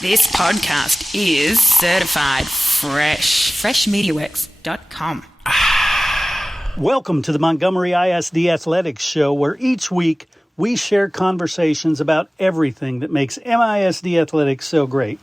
This podcast is certified fresh. Freshmediaworks.com. Welcome to the Montgomery ISD Athletics Show, where each week we share conversations about everything that makes MISD athletics so great.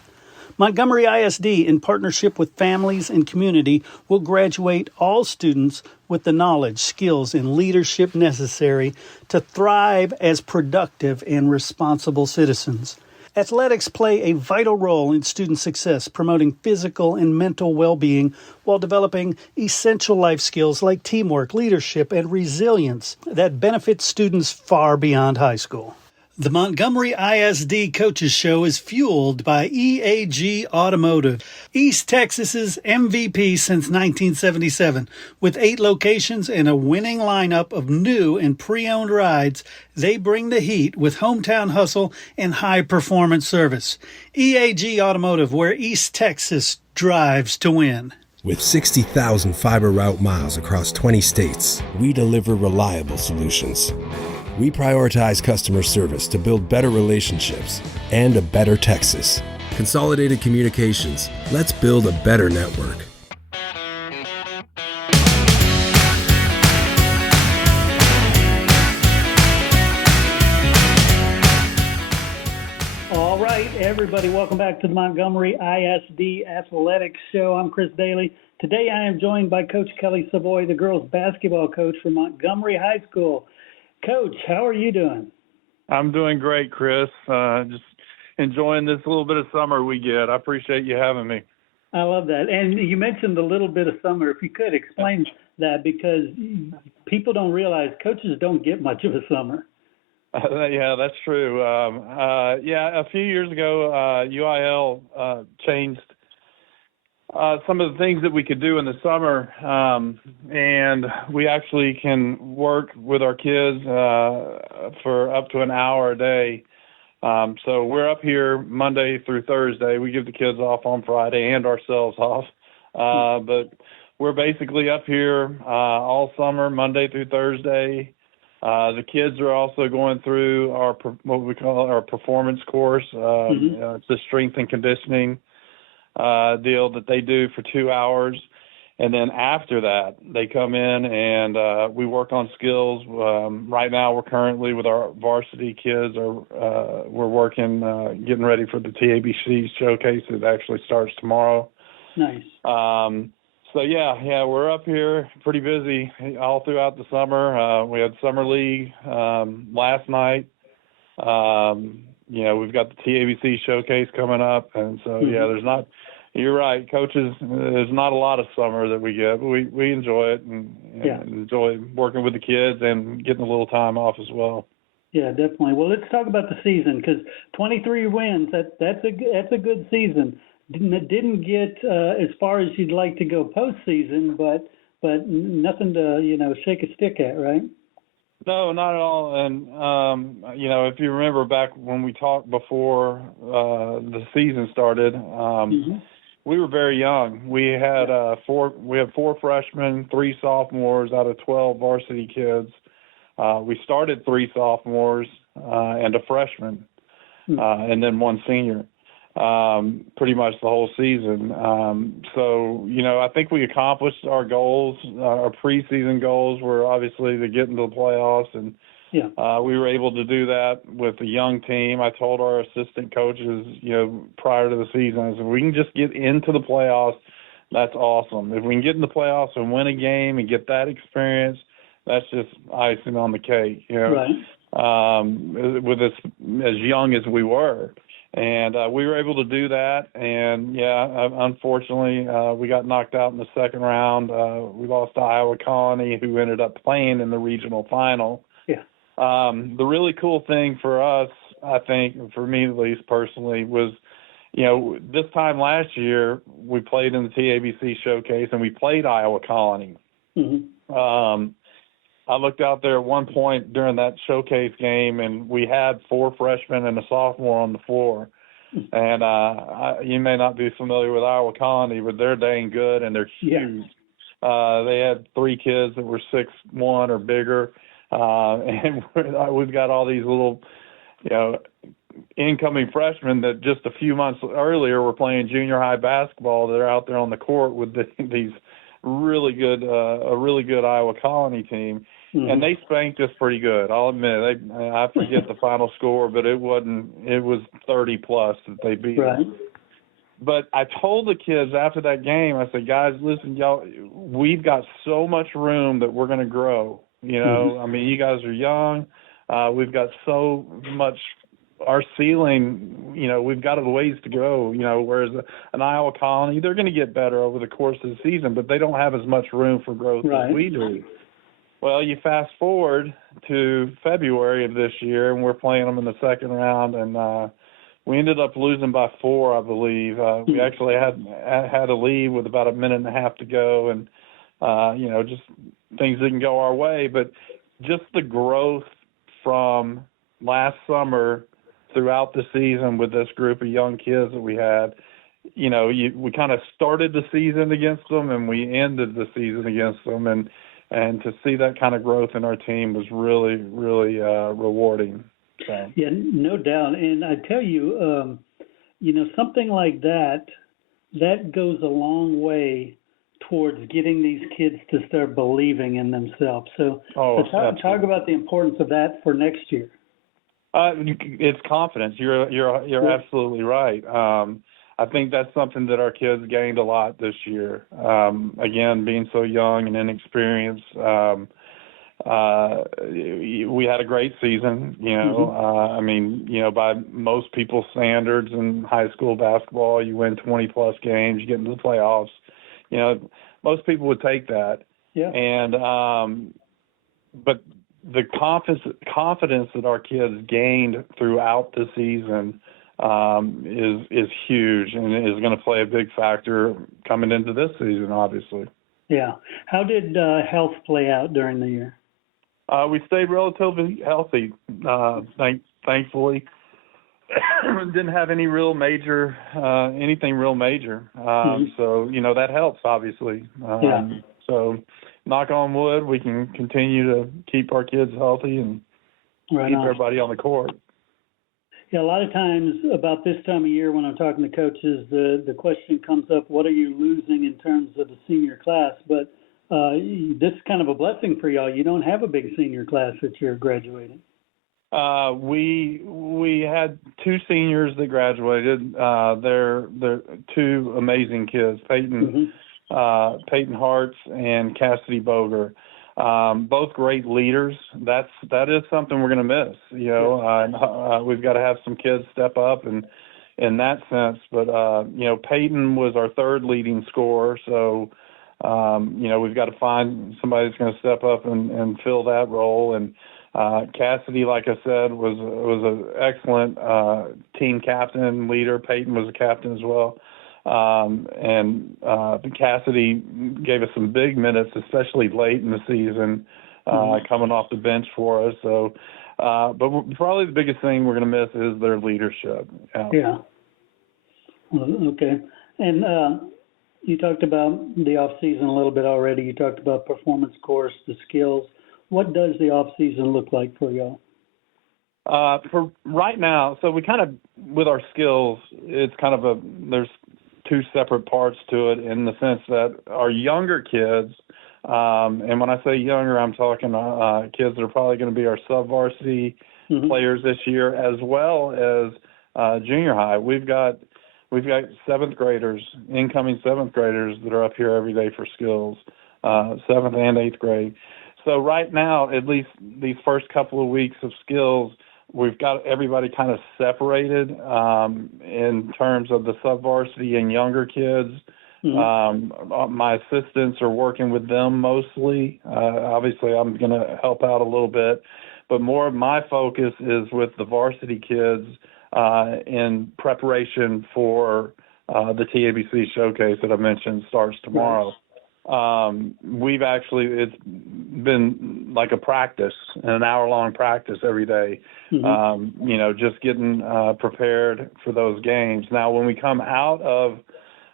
Montgomery ISD, in partnership with families and community, will graduate all students with the knowledge, skills, and leadership necessary to thrive as productive and responsible citizens. Athletics play a vital role in student success, promoting physical and mental well-being while developing essential life skills like teamwork, leadership, and resilience that benefit students far beyond high school. The Montgomery ISD Coaches Show is fueled by EAG Automotive, East Texas's MVP since 1977. With 8 locations and a winning lineup of new and pre-owned rides, they bring the heat with hometown hustle and high-performance service. EAG Automotive, where East Texas drives to win. With 60,000 fiber route miles across 20 states, we deliver reliable solutions. We prioritize customer service to build better relationships and a better Texas. Consolidated Communications. Let's build a better network. All right, everybody, welcome back to the Montgomery ISD Athletics Show. I'm Chris Daly. Today I am joined by Coach Kelly Savoy, the girls basketball coach for Montgomery High School. Coach, how are you doing? I'm doing great, Chris. Just enjoying this little bit of summer we get. I appreciate you having me. I love that. And you mentioned a little bit of summer. If you could explain that, because people don't realize coaches don't get much of a summer. Yeah, that's true. A few years ago, UIL changed some of the things that we could do in the summer, and we actually can work with our kids for up to an hour a day. So we're up here Monday through Thursday. We give the kids off on Friday and ourselves off. But we're basically up here all summer, Monday through Thursday. The kids are also going through what we call our performance course. It's a strength and conditioning deal that they do for 2 hours, and then after that they come in and we work on skills. Right now we're currently with our varsity kids we're working getting ready for the TABC showcase that actually starts tomorrow. Nice. So we're up here pretty busy all throughout the summer. We had summer league last night. We've got the TABC showcase coming up, and so you're right, coaches, there's not a lot of summer that we get, but we enjoy it and enjoy working with the kids and getting a little time off as well. Yeah, definitely. Well, let's talk about the season, because 23 wins, that's a good season. Didn't get as far as you'd like to go postseason, but nothing to shake a stick at, right? No, not at all. And if you remember back when we talked before the season started, we were very young. We had 4 freshmen, 3 sophomores out of 12 varsity kids. We started 3 sophomores and a freshman, and then 1 senior. Pretty much the whole season. I think we accomplished our goals. Our preseason goals were obviously to get into the playoffs, and we were able to do that with a young team. I told our assistant coaches, prior to the season, I said, if we can just get into the playoffs, that's awesome. If we can get in the playoffs and win a game and get that experience, that's just icing on the cake, with us as young as we were. And we were able to do that. And, unfortunately, we got knocked out in the second round. We lost to Iowa Colony, who ended up playing in the regional final. Yeah. The really cool thing for us, I think, for me at least personally, was, this time last year we played in the TABC showcase and we played Iowa Colony. I looked out there at one point during that showcase game, and we had 4 freshmen and a sophomore on the floor. And you may not be familiar with Iowa Colony, but they're dang good, and they're huge. They had 3 kids that were 6'1" or bigger, and we've got all these little, incoming freshmen that just a few months earlier were playing junior high basketball that are out there on the court with these really good, a really good Iowa Colony team. Mm-hmm. And they spanked us pretty good. I'll admit, I forget the final score, but it was 30 plus that they beat us. But I told the kids after that game, I said, guys, listen, y'all, we've got so much room that we're going to grow. You know, Mm-hmm. I mean, you guys are young. We've got so much, our ceiling, you know, we've got a ways to go, you know, whereas an Iowa Colony, they're going to get better over the course of the season, but they don't have as much room for growth as we do. Well, you fast forward to February of this year, and we're playing them in the second round, and we ended up losing by 4, I believe. We actually had a lead with about a minute and a half to go, and, you know, just things didn't go our way. But just the growth from last summer throughout the season with this group of young kids that we had, you know, we kind of started the season against them, and we ended the season against them. And to see that kind of growth in our team was really, really rewarding. So. Yeah, no doubt. And I tell you, you know, something like that goes a long way towards getting these kids to start believing in themselves. So talk about the importance of that for next year. It's confidence. You're absolutely right. I think that's something that our kids gained a lot this year. Again, being so young and inexperienced, we had a great season. You know, I mean, you know, by most people's standards in high school basketball, you win 20 plus games, you get into the playoffs. You know, most people would take that. Yeah. And but the confidence that our kids gained throughout the season is huge, and is going to play a big factor coming into this season, obviously. Yeah. How did health play out during the year? We stayed relatively healthy, thankfully. Didn't have any real major, anything real major. So, you know, that helps, obviously. So, knock on wood, we can continue to keep our kids healthy and keep everybody on the court. Yeah, a lot of times about this time of year when I'm talking to coaches, the question comes up, what are you losing in terms of the senior class? But this is kind of a blessing for y'all. You don't have a big senior class that you're graduating. We had 2 seniors that graduated. They're 2 amazing kids, Peyton Hartz and Cassidy Boger. Both great leaders. That is something we're going to miss. You know, we've got to have some kids step up and in that sense. But you know, Peyton was our 3rd leading scorer, so you know, we've got to find somebody that's going to step up and fill that role. And Cassidy, like I said, was an excellent team captain, leader. Peyton was a captain as well. And Cassidy gave us some big minutes, especially late in the season, coming off the bench for us. So, but probably the biggest thing we're going to miss is their leadership. Yeah. Well, okay. And you talked about the off season a little bit already. You talked about performance course, the skills. What does the off season look like for y'all? For right now, so we kind of, with our skills, it's kind of there's 2 separate parts to it in the sense that our younger kids, and when I say younger, I'm talking kids that are probably going to be our sub-varsity players this year, as well as junior high. We've got 7th graders, incoming 7th graders that are up here every day for skills, 7th and 8th grade. So right now, at least these first couple of weeks of skills, we've got everybody kind of separated in terms of the sub-varsity and younger kids. My assistants are working with them mostly. Obviously, I'm going to help out a little bit. But more of my focus is with the varsity kids in preparation for the TABC showcase that I mentioned starts tomorrow. It's been like a practice, an hour-long practice every day, you know, just getting prepared for those games. Now, when we come out of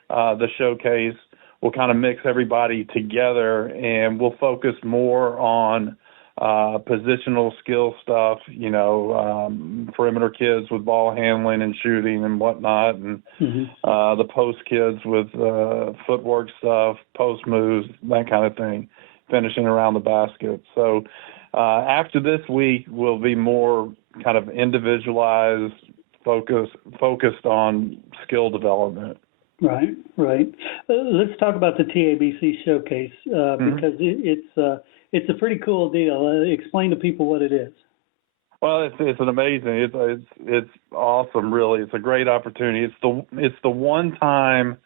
the showcase, we'll kind of mix everybody together, and we'll focus more on positional skill stuff, perimeter kids with ball handling and shooting and whatnot, and the post kids with footwork stuff, post moves, that kind of thing, finishing around the basket. So after this week, we'll be more kind of individualized, focused on skill development. Right. Let's talk about the TABC showcase because it's a pretty cool deal. Explain to people what it is. Well, it's an amazing. It's awesome. Really, it's a great opportunity. It's the one time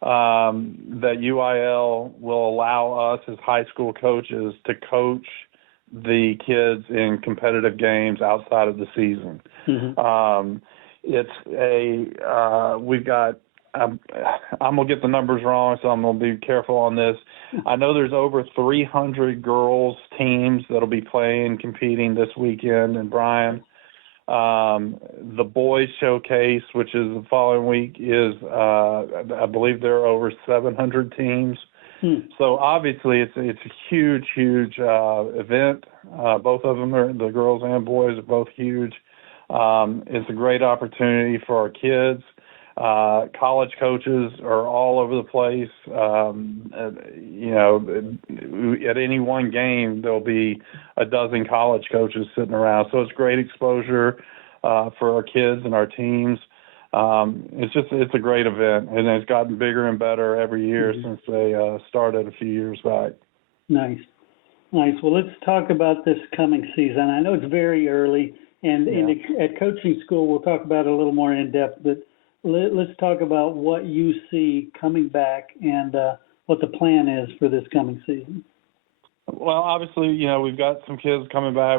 that UIL will allow us as high school coaches to coach the kids in competitive games outside of the season. We've got. I'm going to get the numbers wrong, so I'm going to be careful on this. I know there's over 300 girls teams that'll be competing this weekend in Bryan. The boys showcase, which is the following week, is I believe there are over 700 teams. So obviously it's a huge event. Both of them the girls and boys are both huge. It's a great opportunity for our kids. College coaches are all over the place. At any one game, there'll be a dozen college coaches sitting around. So it's great exposure for our kids and our teams. It's a great event, and it's gotten bigger and better every year since they started a few years back. Nice. Well, let's talk about this coming season. I know it's very early, and at coaching school, we'll talk about it a little more in depth, but let's talk about what you see coming back and what the plan is for this coming season. Well, obviously, we've got some kids coming back.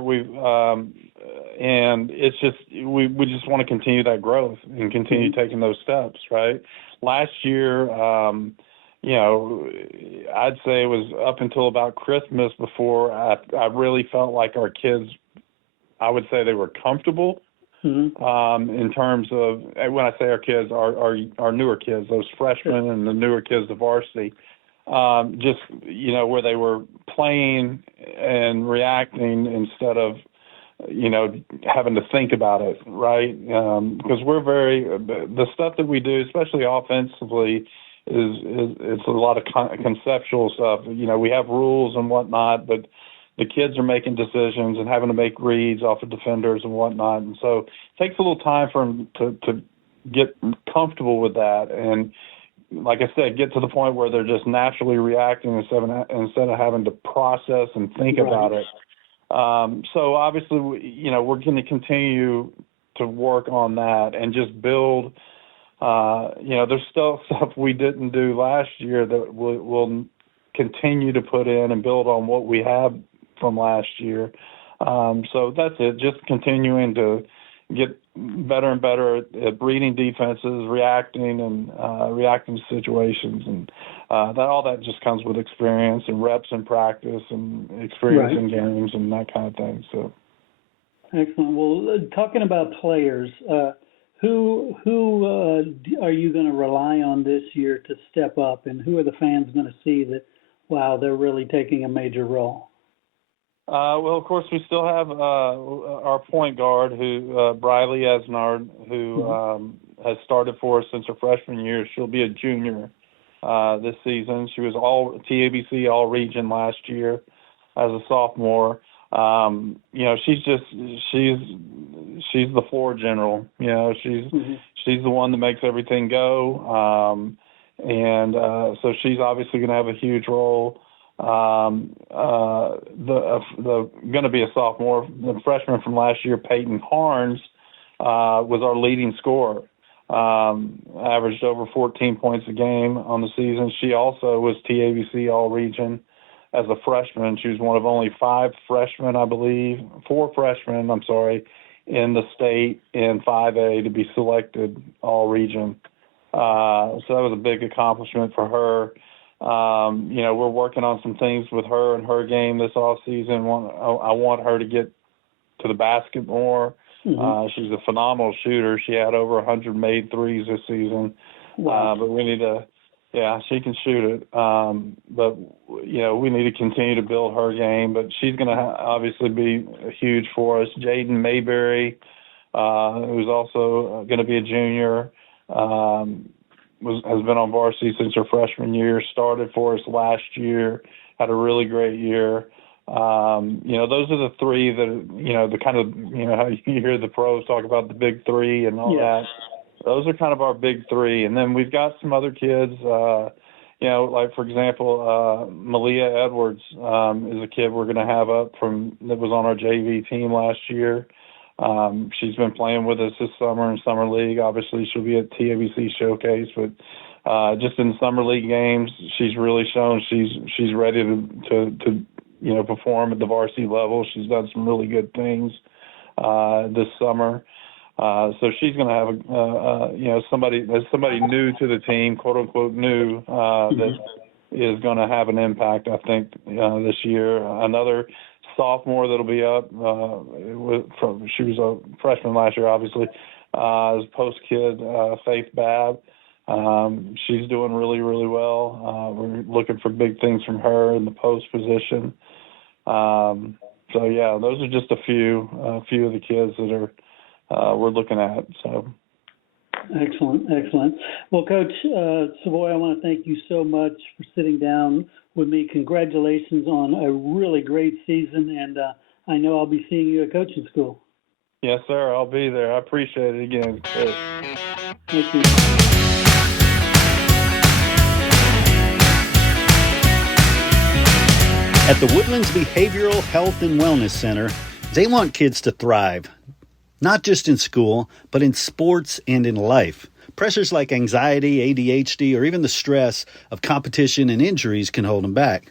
And it's just we just want to continue that growth and continue taking those steps, right? Last year, I'd say it was up until about Christmas before I really felt like our kids, I would say they were comfortable. In terms of, when I say our kids, our newer kids, those freshmen and the newer kids, the varsity, where they were playing and reacting instead of, having to think about it, right? Because the stuff that we do, especially offensively, it's a lot of conceptual stuff. We have rules and whatnot, but the kids are making decisions and having to make reads off of defenders and whatnot. And so it takes a little time for them to get comfortable with that. And like I said, get to the point where they're just naturally reacting instead of having to process and think about it. So obviously, we're going to continue to work on that and just build, there's still stuff we didn't do last year that we'll continue to put in and build on what we have from last year. So that's it, just continuing to get better and better at reading defenses, reacting to situations, and that just comes with experience and reps in practice and experience in games and that kind of thing. So, excellent. Well, talking about players, who are you going to rely on this year to step up, and who are the fans going to see that, wow, they're really taking a major role? Well, of course, we still have our point guard, who Briley Esnard, who has started for us since her freshman year. She'll be a junior this season. She was all TABC All Region last year as a sophomore. She's the floor general. She's the one that makes everything go. So she's obviously going to have a huge role. Going to be a sophomore. The freshman from last year, Peyton Harns, was our leading scorer. Averaged over 14 points a game on the season. She also was TABC All Region as a freshman. She was one of only four freshmen, in the state in 5A to be selected All Region. So that was a big accomplishment for her. We're working on some things with her and her game this offseason. I want her to get to the basket more. She's a phenomenal shooter. She had over 100 made threes this season. Wow. But we need to Yeah, she can shoot it. But, we need to continue to build her game. But she's going to obviously be huge for us. Jaden Mayberry, who's also going to be a junior, has been on varsity since her freshman year, started for us last year, had a really great year. Those are the three that, the kind of, how you hear the pros talk about the big three and all that. Those are kind of our big three. And then we've got some other kids, like, for example, Malia Edwards is a kid we're going to have up that was on our JV team last year. She's been playing with us this summer in Summer League. Obviously, she'll be at TABC Showcase, but just in Summer League games, she's really shown she's ready to perform at the varsity level. She's done some really good things this summer. So she's going to have somebody new to the team, quote unquote new, that is going to have an impact, I think, this year. Another sophomore that'll be up she was a freshman last year, obviously, is post kid Faith Babb. She's doing really, really well. We're looking for big things from her in the post position. So yeah, those are just a few of the kids that are we're looking at. So excellent. Well, Coach Savoy, I want to thank you so much for sitting down with me. Congratulations on a really great season, and I know I'll be seeing you at coaching school. Yes, sir. I'll be there. I appreciate it again, Chris. Thank you. At the Woodlands Behavioral Health and Wellness Center, they want kids to thrive, not just in school, but in sports and in life. Pressures like anxiety, ADHD, or even the stress of competition and injuries can hold them back.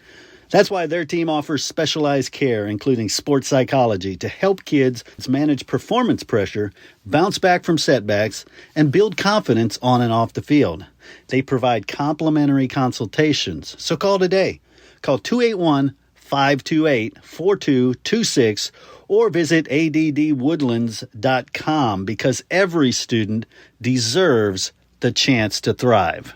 That's why their team offers specialized care, including sports psychology, to help kids manage performance pressure, bounce back from setbacks, and build confidence on and off the field. They provide complimentary consultations, so call today. Call 281-528-4226 or visit addwoodlands.com, because every student deserves the chance to thrive.